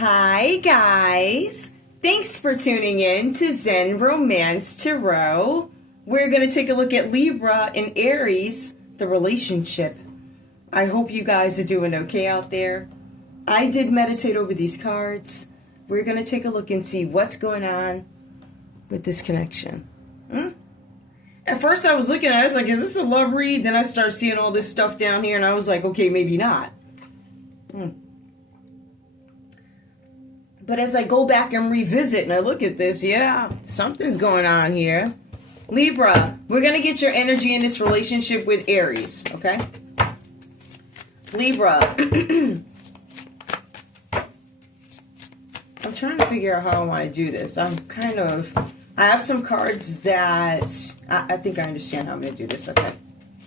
Hi guys, thanks for tuning in to Zen Romance Tarot. We're going to take a look at Libra and Aries, the relationship. I hope you guys are doing okay out there. I did meditate over these cards. We're going to take a look and see what's going on with this connection. At first I was looking at it, I was like, is this a love read? Then I started seeing all this stuff down here and I was like, okay, maybe not. But as I go back and revisit and I look at this, yeah, something's going on here. Libra, we're going to get your energy in this relationship with Aries, okay? Libra. I'm trying to figure out how I want to do this. I have some cards that, I think I understand how I'm going to do this, okay?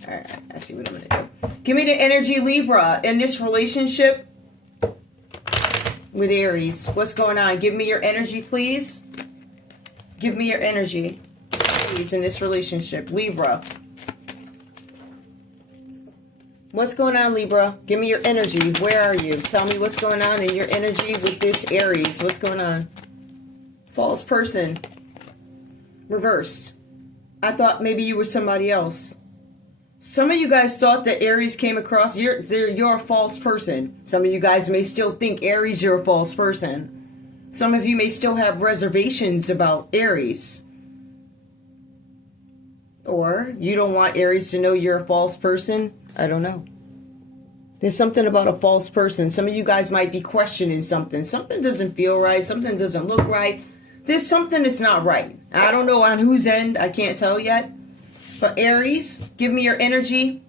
All right, I see what I'm going to do. Give me the energy, Libra, in this relationship with Aries. What's going on? Give me your energy, please. Give me your energy, please, in this relationship. Libra. What's going on, Libra? Give me your energy. Where are you? Tell me what's going on in your energy with this Aries. What's going on? False person. Reversed. I thought maybe you were somebody else. Some of you guys thought that Aries came across, you're a false person. Some of you guys may still think Aries, you're a false person. Some of you may still have reservations about Aries. Or you don't want Aries to know you're a false person. I don't know. There's something about a false person. Some of you guys might be questioning something. Something doesn't feel right. Something doesn't look right. There's something that's not right. I don't know on whose end. I can't tell yet. But Aries, give me your energy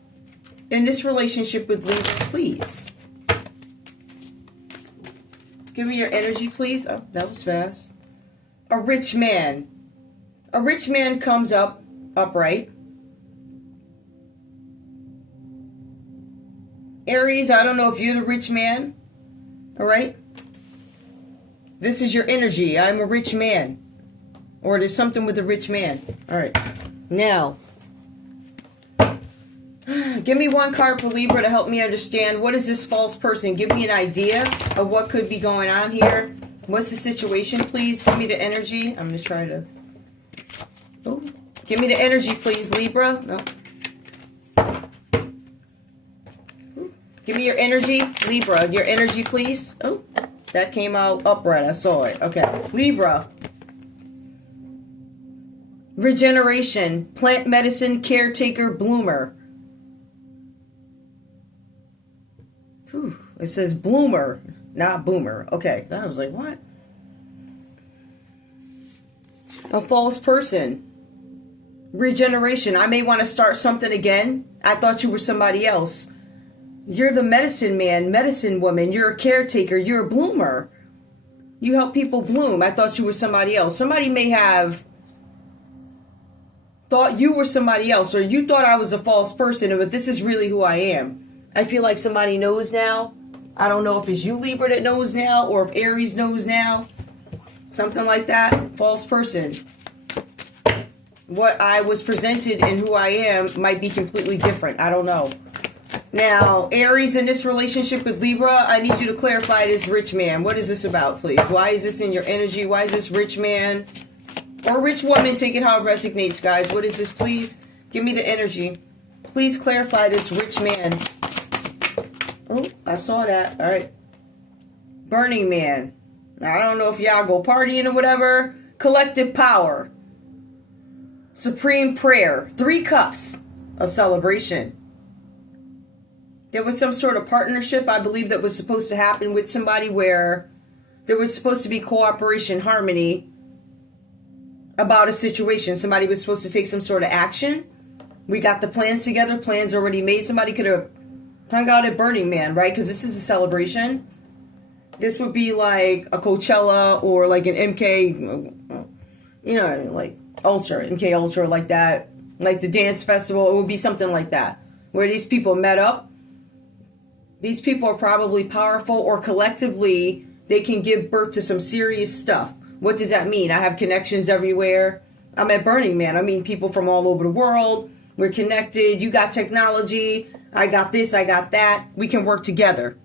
in this relationship with Libra, please. Give me your energy, please. Oh, that was fast. A rich man. A rich man comes up, upright. Aries, I don't know if you're the rich man. All right? This is your energy. I'm a rich man. Or there's something with a rich man. All right. Now, give me one card for Libra to help me understand. What is this false person? Give me an idea of what could be going on here. What's the situation, please? Give me the energy. I'm going to try to... Oh. Give me the energy, please, Libra. No. Give me your energy, Libra. Your energy, please. Oh, that came out upright. I saw it. Okay. Libra. Regeneration. Plant medicine caretaker bloomer. Whew. It says bloomer, not boomer. Okay. I was like, what? A false person. Regeneration. I may want to start something again. I thought you were somebody else. You're the medicine man, medicine woman. You're a caretaker. You're a bloomer. You help people bloom. I thought you were somebody else. Somebody may have thought you were somebody else, or you thought I was a false person, but this is really who I am. I feel like somebody knows now. I don't know if it's you, Libra, that knows now, or if Aries knows now. Something like that. False person. What I was presented and who I am might be completely different. I don't know. Now, Aries, in this relationship with Libra, I need you to clarify this rich man. What is this about, please? Why is this in your energy? Why is this rich man or rich woman? Take it how it resonates, guys. What is this, please? Give me the energy. Please clarify this rich man. Oh, I saw that. All right. Burning man. Now, I don't know if y'all go partying or whatever. Collective power. Supreme prayer. 3 cups. A celebration. There was some sort of partnership, I believe, that was supposed to happen with somebody where there was supposed to be cooperation, harmony about a situation. Somebody was supposed to take some sort of action. We got the plans together, plans already made. Somebody could have hung out at Burning Man, right? Because this is a celebration. This would be like a Coachella or like an MK, you know, like Ultra, MK Ultra, like that. Like the dance festival. It would be something like that. Where these people met up. These people are probably powerful, or collectively they can give birth to some serious stuff. What does that mean? I have connections everywhere. I'm at Burning Man. I mean people from all over the world. We're connected. You got technology. I got this. I got that. We can work together.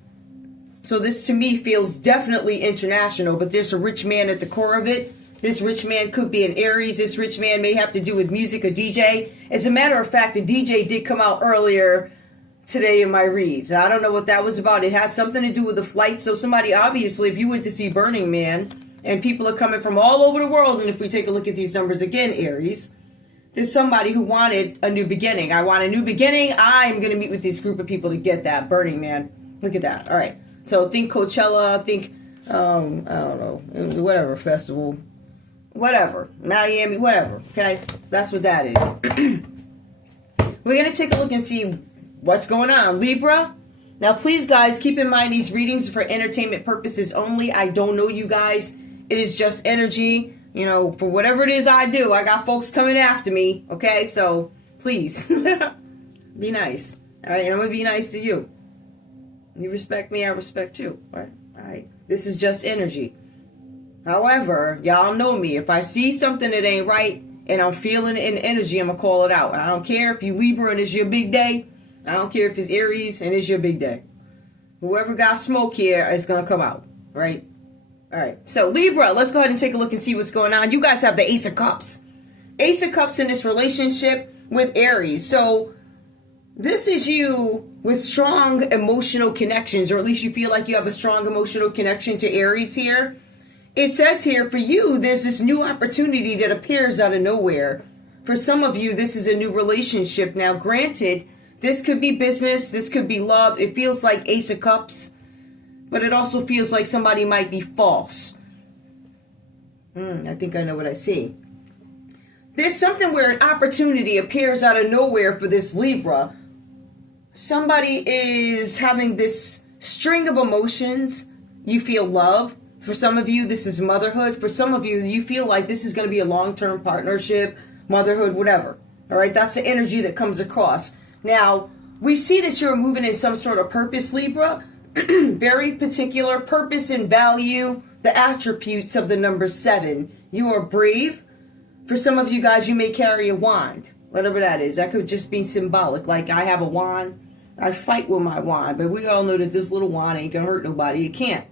So this to me feels definitely international, but there's a rich man at the core of it. This rich man could be an Aries. This rich man may have to do with music, a DJ. As a matter of fact, the DJ did come out earlier today in my reads. I don't know what that was about. It has something to do with the flight. So somebody, obviously, if you went to see Burning Man, and people are coming from all over the world, and if we take a look at these numbers again, Aries, there's somebody who wanted a new beginning. I want a new beginning. I'm going to meet with this group of people to get that. Burning Man. Look at that. All right. So think Coachella, think, I don't know, whatever, festival, whatever, Miami, whatever. Okay? That's what that is. We're going to take a look and see what's going on. Libra. Now, please, guys, keep in mind these readings are for entertainment purposes only. I don't know you guys. It is just energy. You know, for whatever it is I do, I got folks coming after me. Okay? So, please, be nice. All right? And I'm going to be nice to you. You respect me, I respect you. All right? This is just energy. However, y'all know me. If I see something that ain't right and I'm feeling it in energy, I'm going to call it out. I don't care if you Libra and it's your big day. I don't care if it's Aries and it's your big day. Whoever got smoke here is going to come out, right? All right. So Libra, let's go ahead and take a look and see what's going on. You guys have the Ace of Cups. Ace of Cups in this relationship with Aries. So this is you with strong emotional connections, or at least you feel like you have a strong emotional connection to Aries here. It says here for you, there's this new opportunity that appears out of nowhere. For some of you, this is a new relationship. Now, granted, this could be business. This could be love. It feels like Ace of Cups, but it also feels like somebody might be false. I think I know what I see. There's something where an opportunity appears out of nowhere for this Libra. Somebody is having this string of emotions. You feel love. For some of you, this is motherhood. For some of you, you feel like this is going to be a long-term partnership, motherhood, whatever. All right, that's the energy that comes across. Now, we see that you're moving in some sort of purpose, Libra. Very particular purpose and value, the attributes of the number 7. You are brave. For some of you guys, you may carry a wand, whatever that is. That could just be symbolic. Like, I have a wand. I fight with my wand. But we all know that this little wand ain't going to hurt nobody. It can't.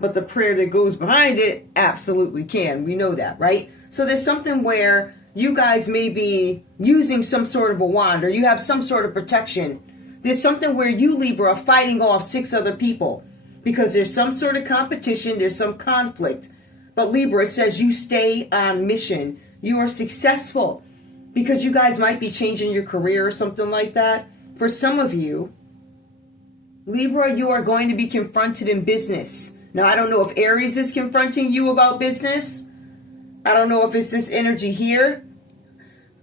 But the prayer that goes behind it absolutely can. We know that, right? So there's something where you guys may be using some sort of a wand, or you have some sort of protection. There's something where you, Libra, are fighting off 6 other people because there's some sort of competition, there's some conflict. But Libra, it says you stay on mission. You are successful because you guys might be changing your career or something like that. For some of you, Libra, you are going to be confronted in business. Now, I don't know if Aries is confronting you about business. I don't know if it's this energy here.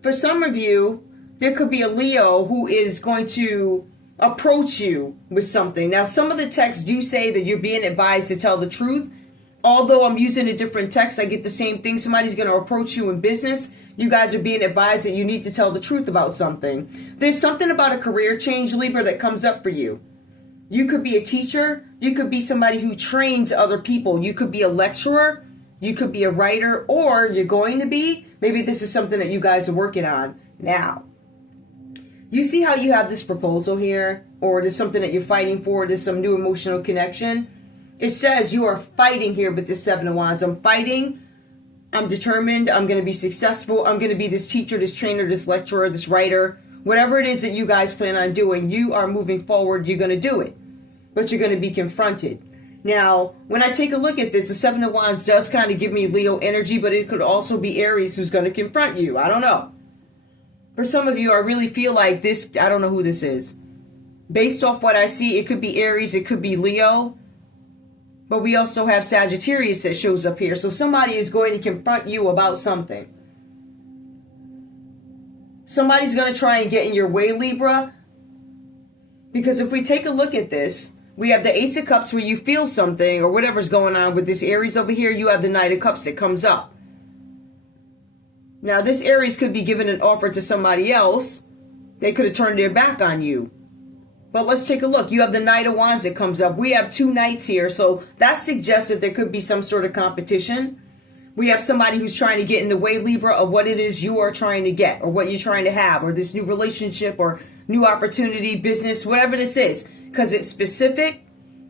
For some of you, there could be a Leo who is going to approach you with something. Now, some of the texts do say that you're being advised to tell the truth. Although I'm using a different text, I get the same thing. Somebody's going to approach you in business. You guys are being advised that you need to tell the truth about something. There's something about a career change, Libra, that comes up for you. You could be a teacher. You could be somebody who trains other people. You could be a lecturer. You could be a writer, or you're going to be. Maybe this is something that you guys are working on now. You see how you have this proposal here, or there's something that you're fighting for. There's some new emotional connection. It says you are fighting here with this 7 of Wands. I'm fighting. I'm determined. I'm going to be successful. I'm going to be this teacher, this trainer, this lecturer, this writer. Whatever it is that you guys plan on doing, you are moving forward. You're going to do it. But you're going to be confronted. Now, when I take a look at this, the 7 of Wands does kind of give me Leo energy, but it could also be Aries who's going to confront you. I don't know. For some of you, I really feel like this, I don't know who this is. Based off what I see, it could be Aries, it could be Leo. But we also have Sagittarius that shows up here. So somebody is going to confront you about something. Somebody's going to try and get in your way, Libra. Because if we take a look at this, we have the Ace of Cups where you feel something or whatever's going on with this Aries over here. You have the Knight of Cups that comes up. Now, this Aries could be giving an offer to somebody else. They could have turned their back on you. But let's take a look. You have the Knight of Wands that comes up. We have 2 knights here. So that suggests that there could be some sort of competition. We have somebody who's trying to get in the way, Libra, of what it is you are trying to get or what you're trying to have or this new relationship or new opportunity, business, whatever this is. Because it's specific,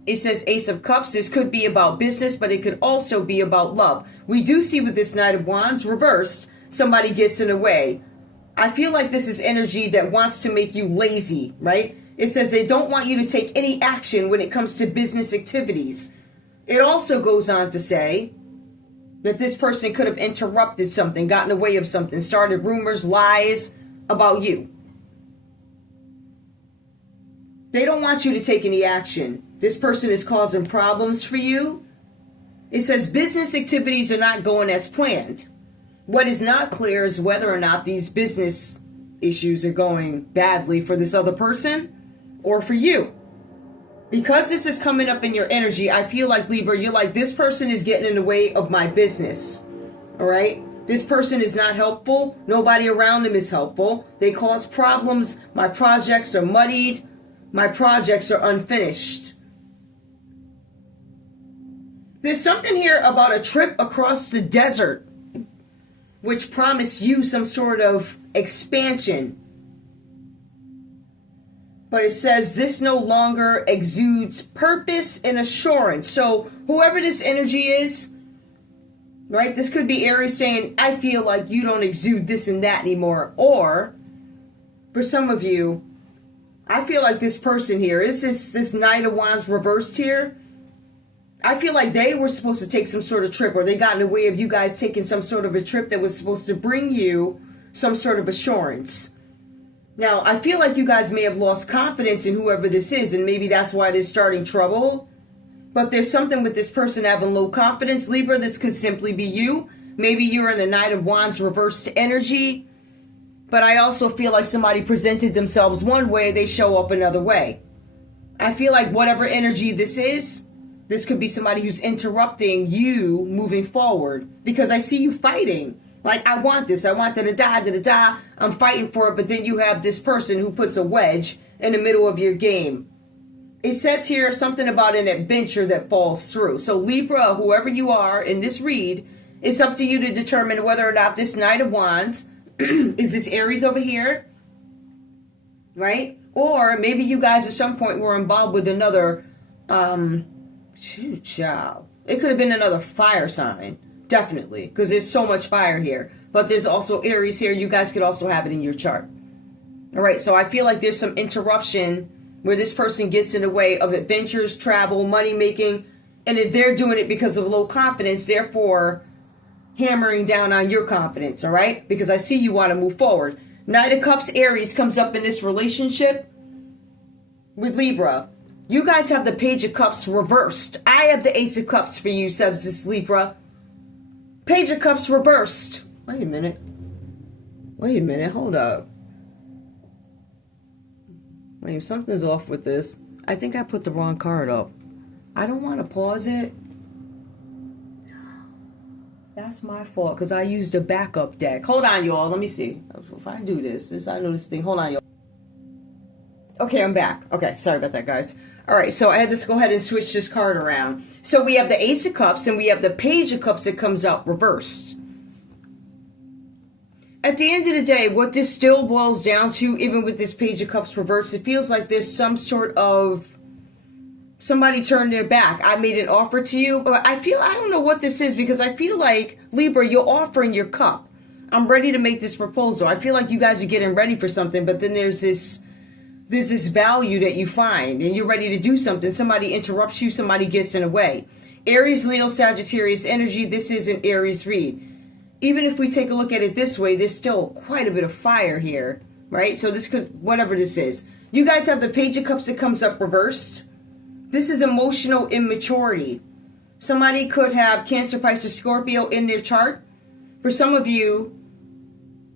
it says Ace of Cups. This could be about business, but it could also be about love. We do see with this Knight of Wands reversed, somebody gets in the way. I feel like this is energy that wants to make you lazy, right? It says they don't want you to take any action when it comes to business activities. It also goes on to say that this person could have interrupted something, gotten in the way of something, started rumors, lies about you. They don't want you to take any action. This person is causing problems for you. It says business activities are not going as planned. What is not clear is whether or not these business issues are going badly for this other person or for you. Because this is coming up in your energy, I feel like, Libra, you're like, this person is getting in the way of my business. All right? This person is not helpful. Nobody around them is helpful. They cause problems. My projects are muddied. My projects are unfinished. There's something here about a trip across the desert, which promised you some sort of expansion. But it says this no longer exudes purpose and assurance. So whoever this energy is, right? This could be Aries saying, I feel like you don't exude this and that anymore. Or for some of you, I feel like this person here, is this Knight of Wands reversed here. I feel like they were supposed to take some sort of trip, or they got in the way of you guys taking some sort of a trip that was supposed to bring you some sort of assurance. Now, I feel like you guys may have lost confidence in whoever this is, and maybe that's why they're starting trouble. But there's something with this person having low confidence. Libra, this could simply be you. Maybe you're in the Knight of Wands reversed energy. But I also feel like somebody presented themselves one way, they show up another way. I feel like whatever energy this is, this could be somebody who's interrupting you moving forward. Because I see you fighting. Like, I want this. I want da-da-da. I'm fighting for it. But then you have this person who puts a wedge in the middle of your game. It says here something about an adventure that falls through. So Libra, whoever you are in this read, it's up to you to determine whether or not this Knight of Wands is this Aries over here, right? Or maybe you guys at some point were involved with another, child. It could have been another fire sign. Definitely, because there's so much fire here. But there's also Aries here. You guys could also have it in your chart. All right, so I feel like there's some interruption where this person gets in the way of adventures, travel, money making, and if they're doing it because of low confidence, therefore hammering down on your confidence, all right? Because I see you want to move forward. Knight of Cups, Aries comes up in this relationship with Libra. You guys have the Page of Cups reversed. I have the Ace of Cups for you, says this Libra. Page of Cups reversed. Wait a minute. Hold up. Wait, something's off with this. I think I put the wrong card up. I don't want to pause it. That's my fault, because I used a backup deck. Hold on, y'all. Let me see. If I do this, I know this thing. Hold on, y'all. Okay, I'm back. Okay, sorry about that, guys. All right, so I had to go ahead and switch this card around. So we have the Ace of Cups and we have the Page of Cups that comes out reversed. At the end of the day, what this still boils down to, even with this Page of Cups reversed, it feels like there's some sort of somebody turned their back. I made an offer to you, but I don't know what this is, because I feel like, Libra, you're offering your cup. I'm ready to make this proposal. I feel like you guys are getting ready for something, but then there's this value that you find and you're ready to do something. Somebody interrupts you, somebody gets in the way. Aries, Leo, Sagittarius energy, this is an Aries read. Even if we take a look at it this way, there's still quite a bit of fire here, right? So this could, whatever this is. You guys have the Page of Cups that comes up reversed. This is emotional immaturity. Somebody could have Cancer, Pisces, Scorpio in their chart. For some of you,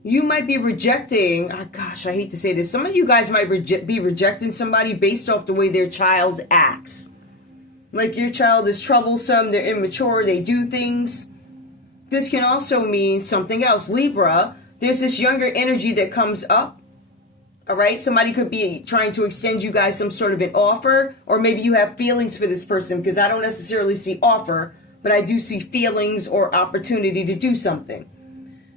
you might be rejecting, gosh, I hate to say this. Some of you guys might be rejecting somebody based off the way their child acts. Like your child is troublesome, they're immature, they do things. This can also mean something else. Libra, there's this younger energy that comes up. All right, somebody could be trying to extend you guys some sort of an offer, or maybe you have feelings for this person, because I don't necessarily see offer, but I do see feelings or opportunity to do something.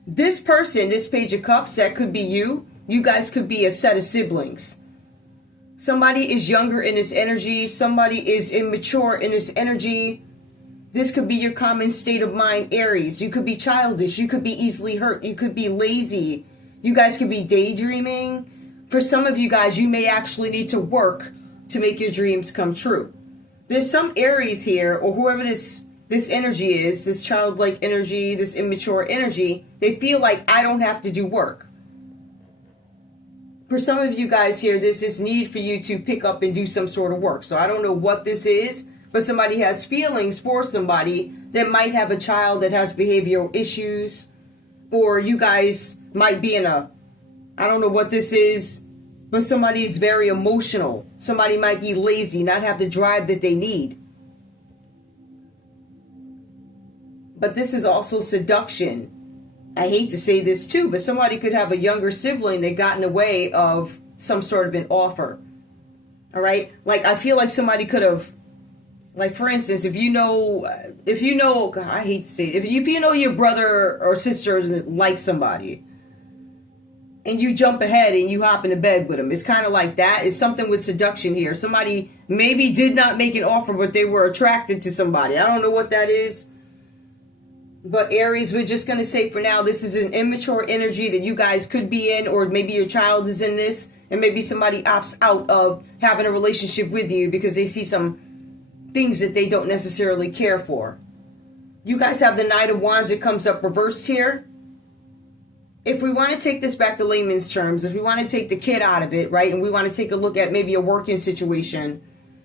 This person, this Page of Cups, that could be you. You guys could be a set of siblings. Somebody is younger in this energy. Somebody is immature in this energy. This could be your common state of mind, Aries. You could be childish. You could be easily hurt. You could be lazy. You guys could be daydreaming. For some of you guys, you may actually need to work to make your dreams come true. There's some Aries here, or whoever this energy is, this childlike energy, this immature energy, they feel like I don't have to do work. For some of you guys here, there's this need for you to pick up and do some sort of work. So I don't know what this is, but somebody has feelings for somebody that might have a child that has behavioral issues, or you guys might be in a, I don't know what this is, but somebody is very emotional. Somebody might be lazy, not have the drive that they need. But this is also seduction. I hate to say this too, but somebody could have a younger sibling that got in the way of some sort of an offer. All right? Like, I feel like somebody could have, like, for instance, if you know, God, I hate to say it, if you know your brother or sister like somebody, and you jump ahead and you hop into bed with them, it's kind of like that. It's something with seduction here. Somebody maybe did not make an offer, but they were attracted to somebody. I don't know what that is. But Aries, we're just going to say for now, this is an immature energy that you guys could be in, or maybe your child is in this, and maybe somebody opts out of having a relationship with you because they see some things that they don't necessarily care for. You guys have the Knight of Wands that comes up reversed here. If we want to take this back to layman's terms, if we want to take the kid out of it, right, and we want to take a look at maybe a working situation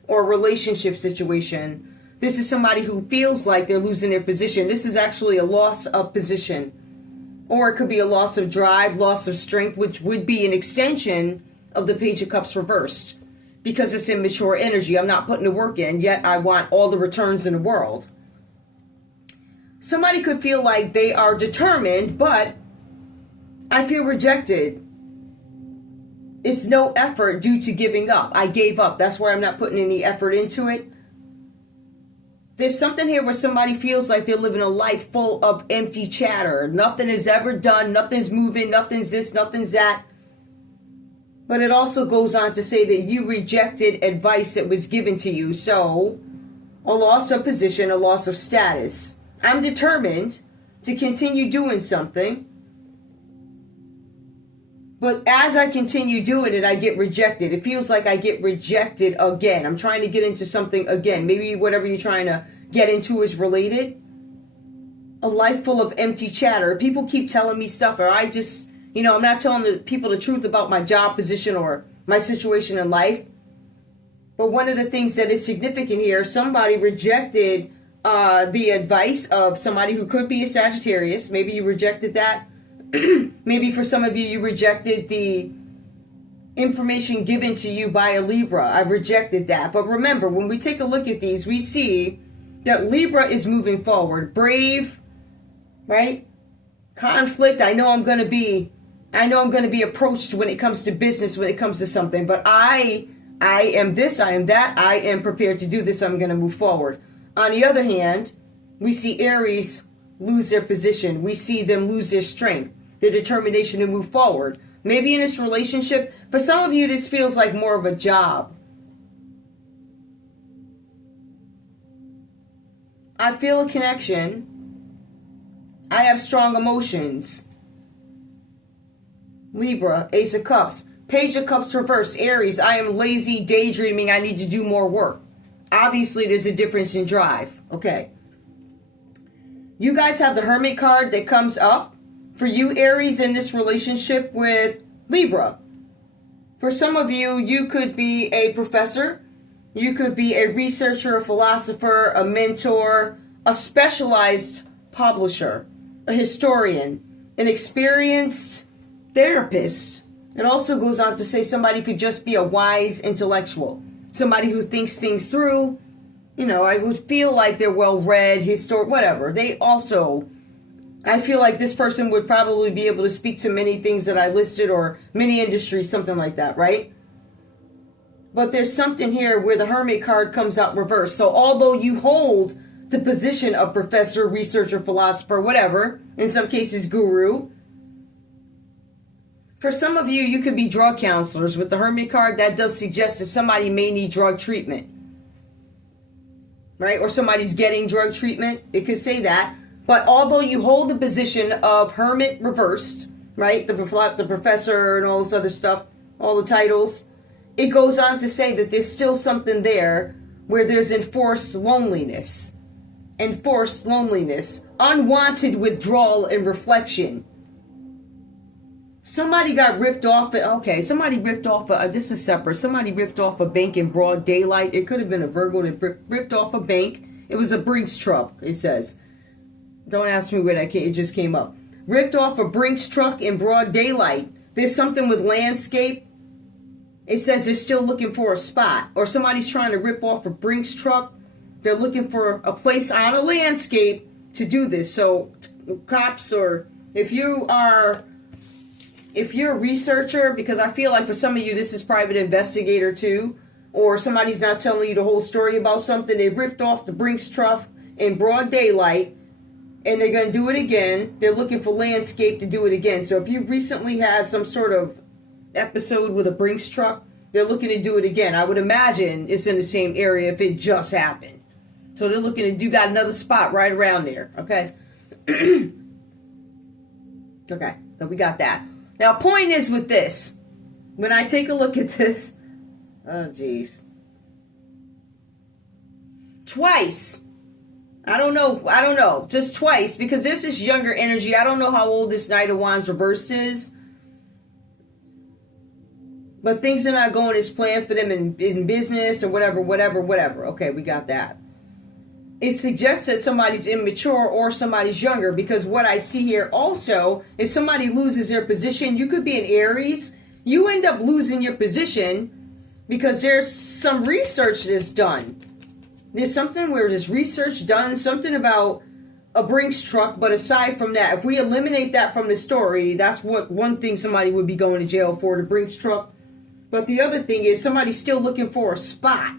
or a relationship situation, this is somebody who feels like they're losing their position. This is actually a loss of position. Or it could be a loss of drive, loss of strength, which would be an extension of the Page of Cups reversed. Because it's immature energy. I'm not putting the work in, yet I want all the returns in the world. Somebody could feel like they are determined, but I feel rejected. It's no effort due to giving up. I gave up. That's why I'm not putting any effort into it. There's something here where somebody feels like they're living a life full of empty chatter. Nothing is ever done. Nothing's moving. Nothing's this. Nothing's that. But it also goes on to say that you rejected advice that was given to you. So, a loss of position, a loss of status. I'm determined to continue doing something. But as I continue doing it, I get rejected. It feels like I get rejected again. I'm trying to get into something again. Maybe whatever you're trying to get into is related. A life full of empty chatter. People keep telling me stuff, or I just, I'm not telling the people the truth about my job position or my situation in life. But one of the things that is significant here, somebody rejected the advice of somebody who could be a Sagittarius. Maybe you rejected that. Maybe for some of you, you rejected the information given to you by a Libra. I rejected that. But remember, when we take a look at these, we see that Libra is moving forward. Brave, right? Conflict. I know I'm going to be approached when it comes to business, when it comes to something. But I am this, I am that. I am prepared to do this. I'm going to move forward. On the other hand, we see Aries lose their position. We see them lose their strength, their determination to move forward. Maybe in this relationship, for some of you, this feels like more of a job. I feel a connection. I have strong emotions. Libra, Ace of Cups. Page of Cups reverse, Aries. I am lazy, daydreaming. I need to do more work. Obviously, there's a difference in drive. Okay. You guys have the Hermit card that comes up for you, Aries, in this relationship with Libra. For some of you, you could be a professor. You could be a researcher, a philosopher, a mentor, a specialized publisher, a historian, an experienced therapist. It also goes on to say somebody could just be a wise intellectual, somebody who thinks things through. I would feel like they're well-read, whatever. They also, I feel like this person would probably be able to speak to many things that I listed, or many industries, something like that, right? But there's something here where the Hermit card comes out reversed. So although you hold the position of professor, researcher, philosopher, whatever, in some cases guru, For some of you, you could be drug counselors. With the Hermit card, that does suggest that somebody may need drug treatment. Right? Or somebody's getting drug treatment. It could say that. But although you hold the position of Hermit reversed, right? The professor and all this other stuff, all the titles, it goes on to say that there's still something there where there's enforced loneliness. Enforced loneliness. Unwanted withdrawal and reflection. Somebody got ripped off. Okay, somebody ripped off. This is separate. Somebody ripped off a bank in broad daylight. It could have been a Virgo that ripped off a bank. It was a Brinks truck, it says. Don't ask me where that came. It just came up. Ripped off a Brinks truck in broad daylight. There's something with landscape. It says they're still looking for a spot. Or somebody's trying to rip off a Brinks truck. They're looking for a place on a landscape to do this. So, cops, or if you're a researcher, because I feel like for some of you this is private investigator too, or somebody's not telling you the whole story about something, they ripped off the Brinks truck in broad daylight, and they're going to do it again. They're looking for landscape to do it again. So if you've recently had some sort of episode with a Brinks truck, they're looking to do it again. I would imagine it's in the same area if it just happened. So they're looking to do, got another spot right around there. Okay. Okay. So we got that. Now, point is with this, when I take a look at this, oh, geez. Twice. I don't know. Just twice, because there's this younger energy. I don't know how old this Knight of Wands reverse is. But things are not going as planned for them in business or whatever. Okay, we got that. It suggests that somebody's immature or somebody's younger, because what I see here also is somebody loses their position. You could be an Aries. You end up losing your position because there's some research that's done. There's something where there's research done, something about a Brinks truck, but aside from that, if we eliminate that from the story, that's what one thing somebody would be going to jail for, the Brinks truck. But the other thing is somebody's still looking for a spot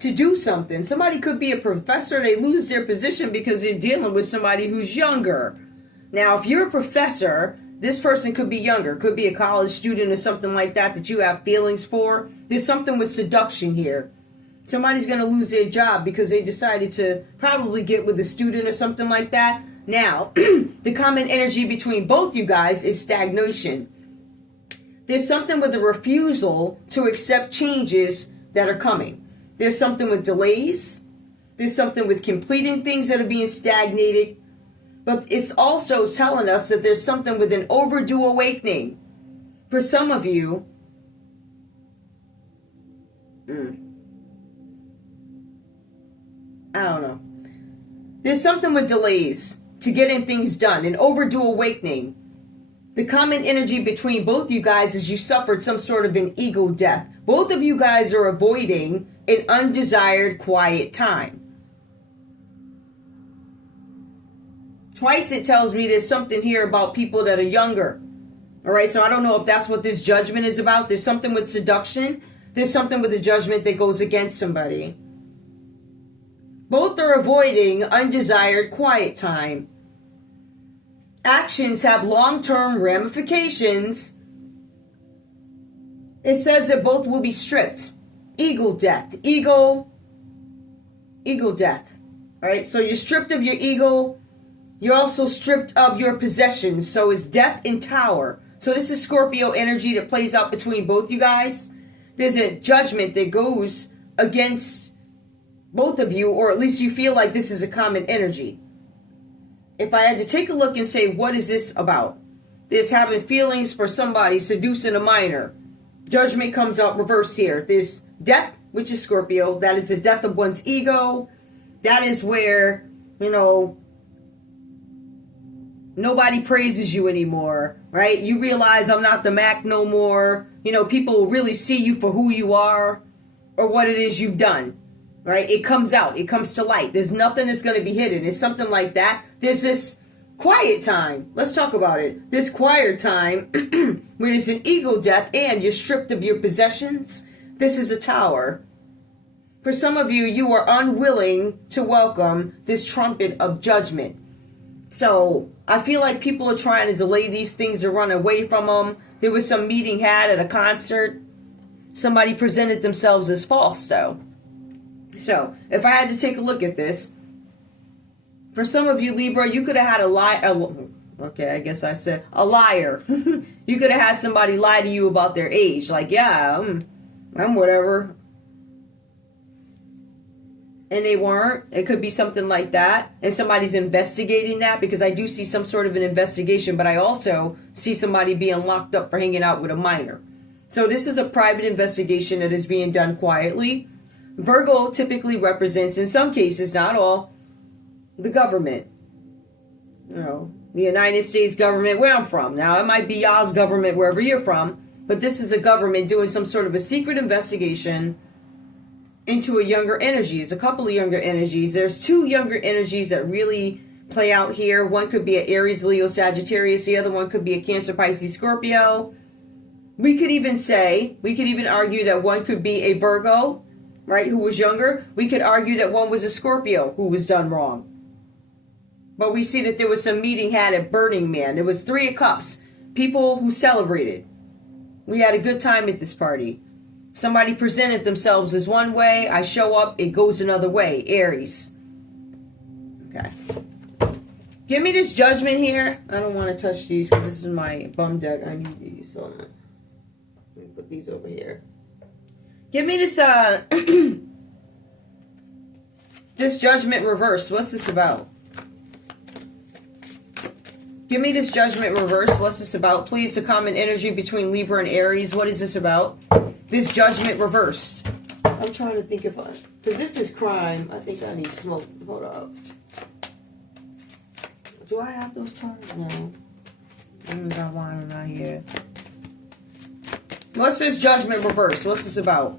to do something. Somebody could be a professor. They lose their position because they're dealing with somebody who's younger. Now, if you're a professor, this person could be younger, could be a college student or something like that you have feelings for. There's something with seduction here. Somebody's going to lose their job because they decided to probably get with a student or something like that. Now, the common energy between both you guys is stagnation. There's something with a refusal to accept changes that are coming. There's something with delays. There's something with completing things that are being stagnated. But it's also telling us that there's something with an overdue awakening. For some of you, I don't know. There's something with delays to getting things done, an overdue awakening. The common energy between both you guys is you suffered some sort of an ego death. Both of you guys are avoiding an undesired quiet time. Twice it tells me there's something here about people that are younger. All right, so I don't know if that's what this judgment is about. There's something with seduction. There's something with a judgment that goes against somebody. Both are avoiding undesired quiet time. Actions have long-term ramifications. It says that both will be stripped. Ego death. Ego death. All right, so you're stripped of your ego. You're also stripped of your possessions. So it's death in tower. So this is Scorpio energy that plays out between both you guys. There's a judgment that goes against both of you, or at least you feel like this is a common energy. If I had to take a look and say, what is this about? There's having feelings for somebody, seducing a minor. Judgment comes out reverse here. There's death, which is Scorpio. That is the death of one's ego. That is where, nobody praises you anymore, right? You realize I'm not the Mac no more. People really see you for who you are or what it is you've done, right? It comes out. It comes to light. There's nothing that's going to be hidden. It's something like that. There's this quiet time. Let's talk about it. This quiet time where there's an ego death and you're stripped of your possessions. This is a tower. For some of you, you are unwilling to welcome this trumpet of judgment. So I feel like people are trying to delay these things or run away from them. There was some meeting had at a concert. Somebody presented themselves as false, though. So if I had to take a look at this, for some of you, Libra, you could have had a lie. Okay, I guess I said a liar. You could have had somebody lie to you about their age. Like, yeah, I'm whatever. And they weren't. It could be something like that. And somebody's investigating that, because I do see some sort of an investigation, but I also see somebody being locked up for hanging out with a minor. So this is a private investigation that is being done quietly. Virgo typically represents, in some cases, not all, the government. You know, the United States government, where I'm from. Now, it might be y'all's government wherever you're from, but this is a government doing some sort of a secret investigation into a younger energy. It's a couple of younger energies. There's two younger energies that really play out here. One could be an Aries, Leo, Sagittarius. The other one could be a Cancer, Pisces, Scorpio. We could even argue that one could be a Virgo, right, who was younger. We could argue that one was a Scorpio who was done wrong. But we see that there was some meeting had at Burning Man. There was 3 of Cups, people who celebrated. We had a good time at this party. Somebody presented themselves as one way. I show up, it goes another way. Aries. Okay. Give me this Judgment here. I don't want to touch these because this is my bum deck. I need these. So let me put these over here. Give me this this Judgment reversed. What's this about? Give me this Judgment reversed. What's this about? Please, the common energy between Libra and Aries. What is this about? This Judgment reversed. I'm trying to think if because this is crime. I think I need smoke. Hold up. Do I have those cards? No. I got one right here. What's this Judgment reversed? What's this about?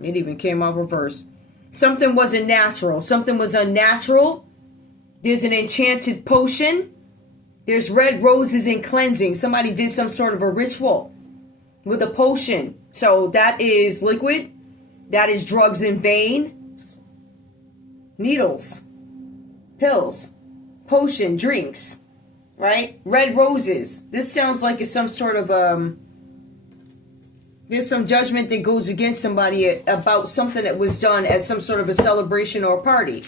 It even came out reversed. Something wasn't natural. Something was unnatural. There's an enchanted potion. There's red roses and cleansing. Somebody did some sort of a ritual with a potion. So that is liquid. That is drugs in vain. Needles. Pills. Potion. Drinks. Right? Red roses. This sounds like it's some sort of there's some judgment that goes against somebody about something that was done as some sort of a celebration or a party.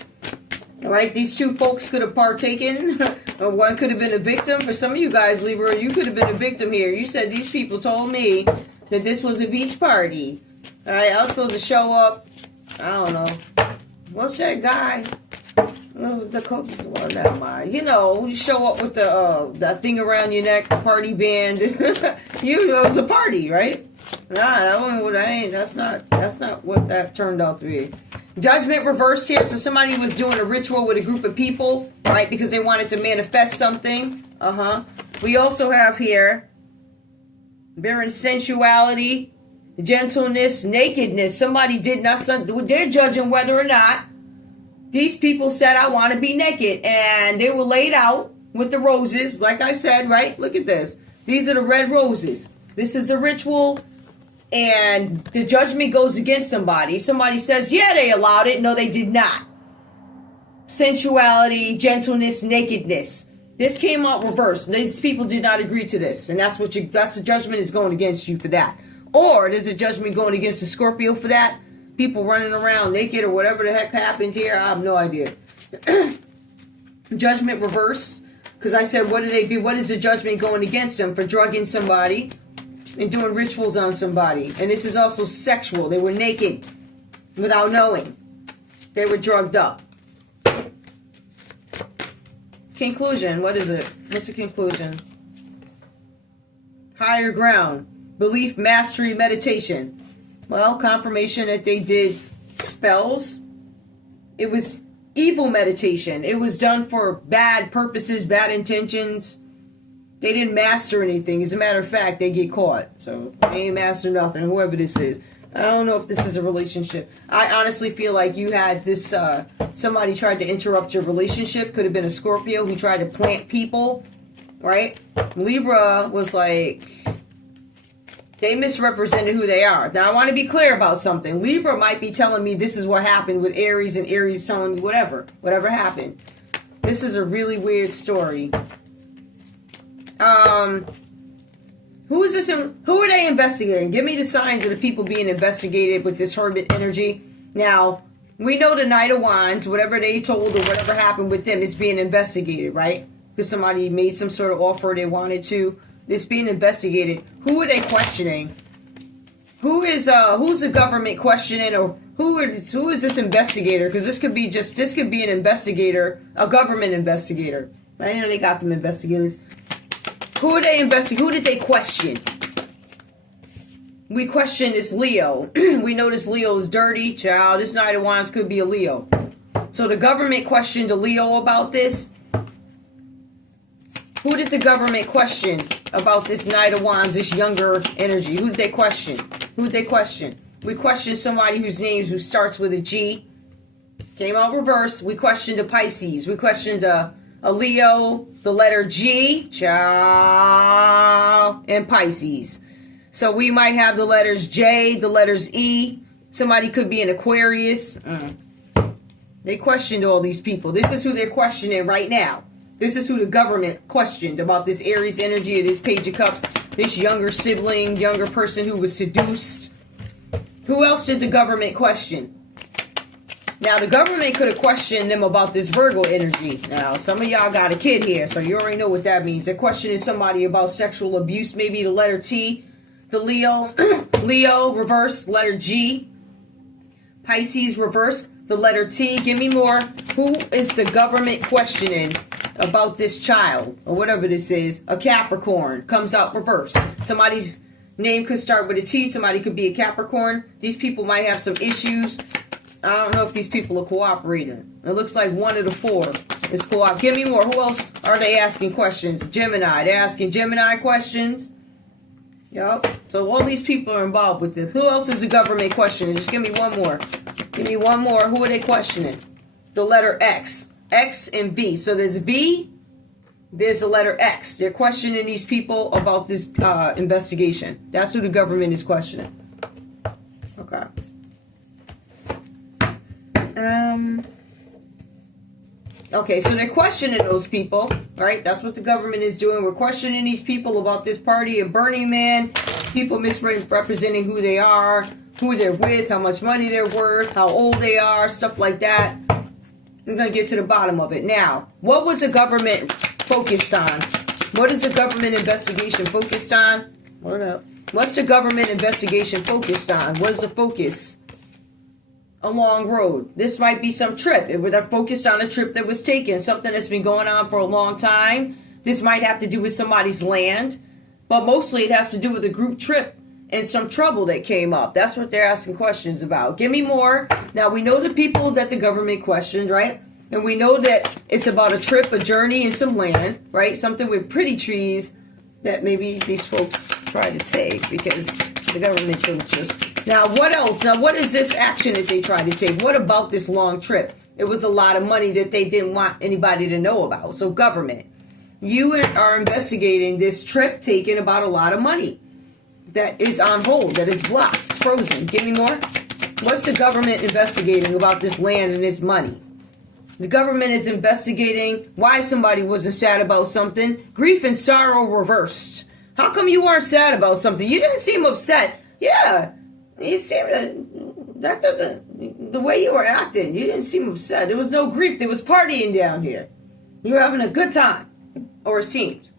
All right, these two folks could have partaken, or one could have been a victim. For some of you guys, Libra, you could have been a victim here. You said these people told me that this was a beach party. All right, I was supposed to show up. I don't know. What's that guy? The coach, well, never mind. You know, you show up with the that thing around your neck, party band. You know, it was a party, right? Nah, that's not what that turned out to be. Judgment reversed here. So somebody was doing a ritual with a group of people, right? Because they wanted to manifest something. We also have here bearing sensuality, gentleness, nakedness. Somebody did not. They're judging whether or not these people said, I want to be naked. And they were laid out with the roses. Like I said, right? Look at this. These are the red roses. This is the ritual. And the judgment goes against somebody. Somebody says, yeah, they allowed it. No, they did not. Sensuality, gentleness, nakedness. This came out reversed. These people did not agree to this. And that's the judgment is going against you for that. Or there's a judgment going against the Scorpio for that. People running around naked or whatever the heck happened here. I have no idea. Judgment reversed. Because I said, what do they do? What is the judgment going against them for drugging somebody and doing rituals on somebody? And this is also sexual. They were naked without knowing. They were drugged up. Conclusion. What is it? What's the conclusion? Higher ground. Belief, mastery, meditation. Well, confirmation that they did spells. It was evil meditation. It was done for bad purposes, bad intentions. They didn't master anything. As a matter of fact, they get caught. So they ain't master nothing, whoever this is. I don't know if this is a relationship. I honestly feel like you had this, somebody tried to interrupt your relationship. Could have been a Scorpio who tried to plant people, right? Libra was like, they misrepresented who they are. Now, I want to be clear about something. Libra might be telling me this is what happened with Aries, and Aries telling me whatever happened. This is a really weird story. Who is this? Who are they investigating? Give me the signs of the people being investigated with this hermit energy. Now, we know the Knight of Wands, whatever they told or whatever happened with them is being investigated, right? Because somebody made some sort of offer they wanted to. It's being investigated. Who are they questioning? Who's the government questioning, or who is this investigator? Because this could be an investigator, a government investigator. I know they got them investigators. Who are they investigating? Who did they question? We question this Leo. We know this Leo is dirty. Child, this Knight of Wands could be a Leo. So the government questioned a Leo about this. Who did the government question about this Knight of Wands, this younger energy? Who did they question? Who did they question? We questioned somebody who starts with a G. Came out reverse. We questioned a Pisces. We questioned a Leo, the letter G, ciao, and Pisces. So we might have the letters J, the letters E. Somebody could be an Aquarius. They questioned all these people. This is who they're questioning right now. This is who the government questioned about this Aries energy of this Page of Cups, this younger sibling, younger person who was seduced. Who else did the government question? Now, the government could have questioned them about this Virgo energy. Now, some of y'all got a kid here, so you already know what that means. They're questioning somebody about sexual abuse, maybe the letter T, the Leo, Leo, reverse, letter G, Pisces, reverse, the letter T. Give me more. Who is the government questioning about this child, or whatever this is? A Capricorn comes out reverse. Somebody's name could start with a T. Somebody could be a Capricorn. These people might have some issues. I don't know if these people are cooperating. It looks like one of the four is co-op. Give me more. Who else are they asking questions? Gemini. They're asking Gemini questions. Yup. So all these people are involved with this. Who else is the government questioning? Just give me one more. Give me one more. Who are they questioning? The letter X. X and V. So there's V. There's the letter X. They're questioning these people about this investigation. That's who the government is questioning. Okay. Okay, so they're questioning those people, right? That's what the government is doing. We're questioning these people about this party of Burning Man, people misrepresenting who they are, who they're with, how much money they're worth, how old they are, stuff like that. I'm going to get to the bottom of it. Now, what was the government focused on? What is the government investigation focused on? Hold up. What's the government investigation focused on? What is the focus? A long road. This might be some trip. It would have focused on a trip that was taken, something that's been going on for a long time. This might have to do with somebody's land, but mostly it has to do with a group trip and some trouble that came up. That's what they're asking questions about. Give me more. Now, we know the people that the government questioned, right? And we know that it's about a trip, a journey, and some land, right? Something with pretty trees that maybe these folks try to take because the government chose just. Now, what else? Now, what is this action that they tried to take? What about this long trip? It was a lot of money that they didn't want anybody to know about. So, government, you are investigating this trip taking about a lot of money that is on hold, that is blocked, it's frozen. Give me more. What's the government investigating about this land and this money? The government is investigating why somebody wasn't sad about something. Grief and sorrow reversed. How come you weren't sad about something? You didn't seem upset. Yeah. You seem that doesn't, the way you were acting, you didn't seem upset. There was no grief. There was partying down here. You were having a good time. Or it seems.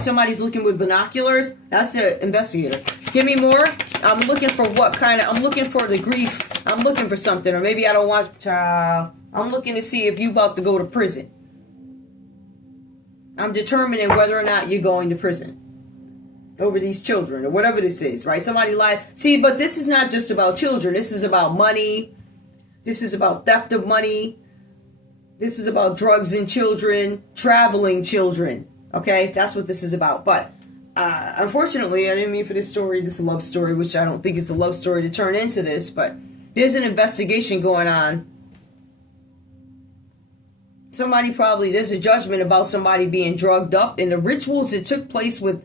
Somebody's looking with binoculars. That's the investigator. Give me more. I'm looking for what kind of, I'm looking for the grief. I'm looking for something. Or maybe I don't want, I'm looking to see if you're about to go to prison. I'm determining whether or not you're going to prison over these children or whatever this is, right? Somebody lied. See, but this is not just about children. This is about money. This is about theft of money. This is about drugs and children, traveling children. Okay, that's what this is about. But unfortunately, I didn't mean for this story, this love story, which I don't think is a love story, to turn into this. But there's an investigation going on. Somebody probably, there's a judgment about somebody being drugged up, and the rituals that took place with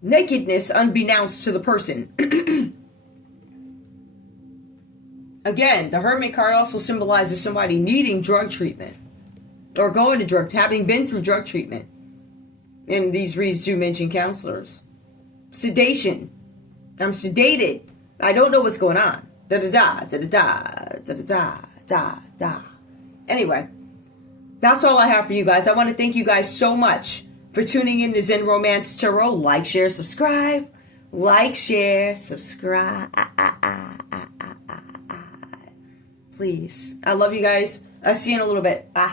nakedness unbeknownst to the person. Again, the Hermit card also symbolizes somebody needing drug treatment or going to having been through drug treatment. And these reads do mention counselors. Sedation. I'm sedated. I don't know what's going on. Da-da-da, da-da-da, da-da-da, da-da. Anyway, that's all I have for you guys. I want to thank you guys so much for tuning in to Zen Romance Tarot. Like, share, subscribe. Like, share, subscribe. Please. I love you guys. I'll see you in a little bit. Bye.